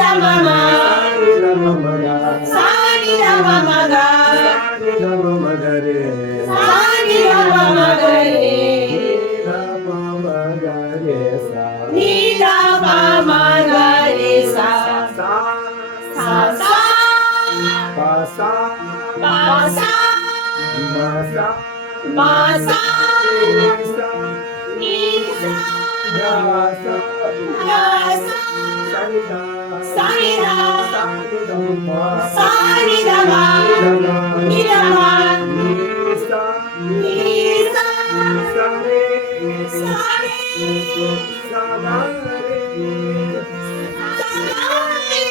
da ma ma. Sa ni da ma ma ga. Sa ni da ma ma ga re. Ni da ma ma ga re sa. Sa sa. Pa sa. Ma sa. Ni sa. Ga sa. Sa ni da. Sa ni da ma. Ni da ma. Ni sa. Sa re. Sa ga re. Sa ga re.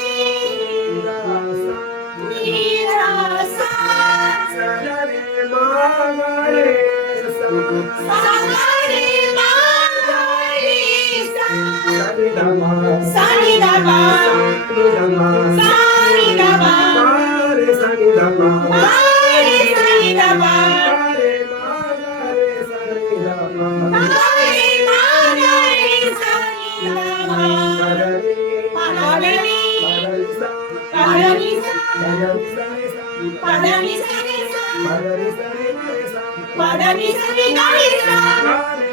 Ni da sa. Sa ga re ma ga re sa. Sa ga re ma ga re sa. Sa ni da ma. Sa ni da ma. Sa ni da ma. Re sa ni da ma. Re sa ni da ma. Re ma ga re sa ni da ma. Re ma ga re sa ni da ma. Pa da ni. Pa da ni sa. Pa da ni sa ni sa. Pa da ni sa ni ga ni sa. Re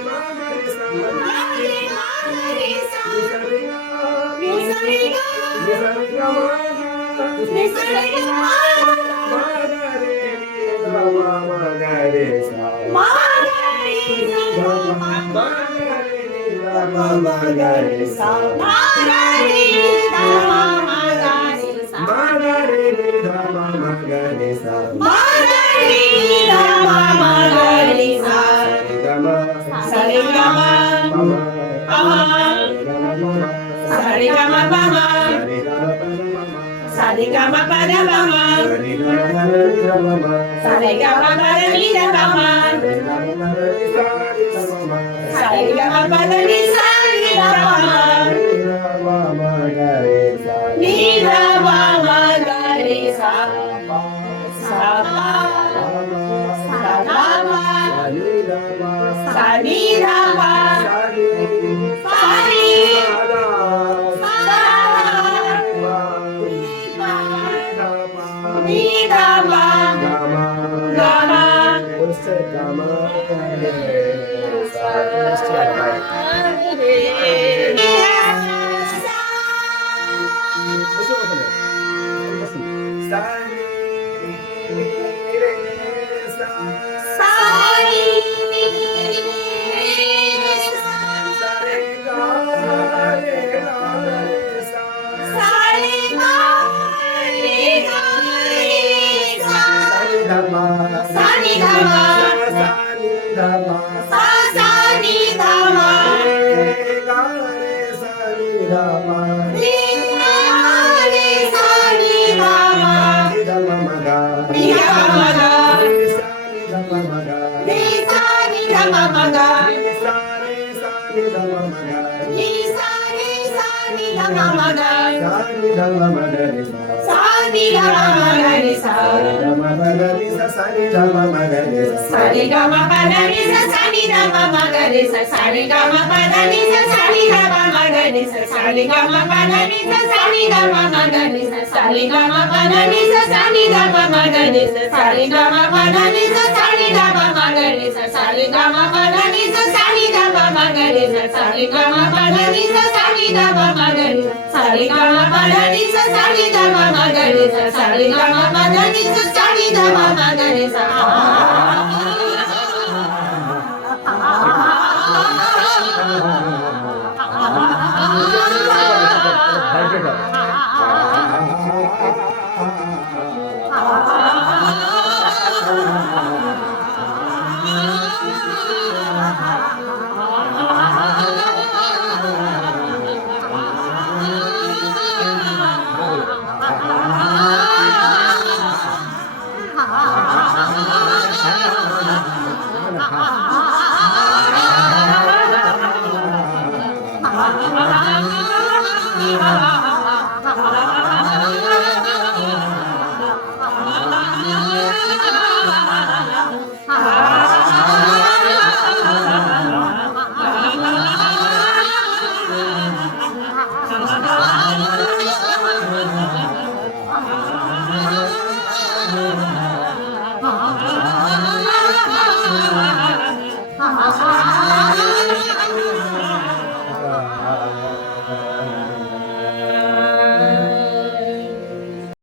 ma ga re sa. Ni sa ni ga. Ni sa ni ga ma. Ma ga re sa. Ma ga re sa. Ma ga re sa. Ma ga re da ma ma ga re sa. Ma ga re da ma ma ga re sa. Ma ga re da ma ma ga re sa. Sa re ga ma. Pa ma. Sa re ga ma pa ma. Sa re ga ma pa da ba ma. Sa re ga ma pa da ni da ba ma. Sa re ga ma pa da ni sa ni da ba ma. Ni da ba ma ga re sa. Sa ba. Sa da ba. Sa ni da ba. Sa ni. Sa da. Ni da ba. Ga ma. Sa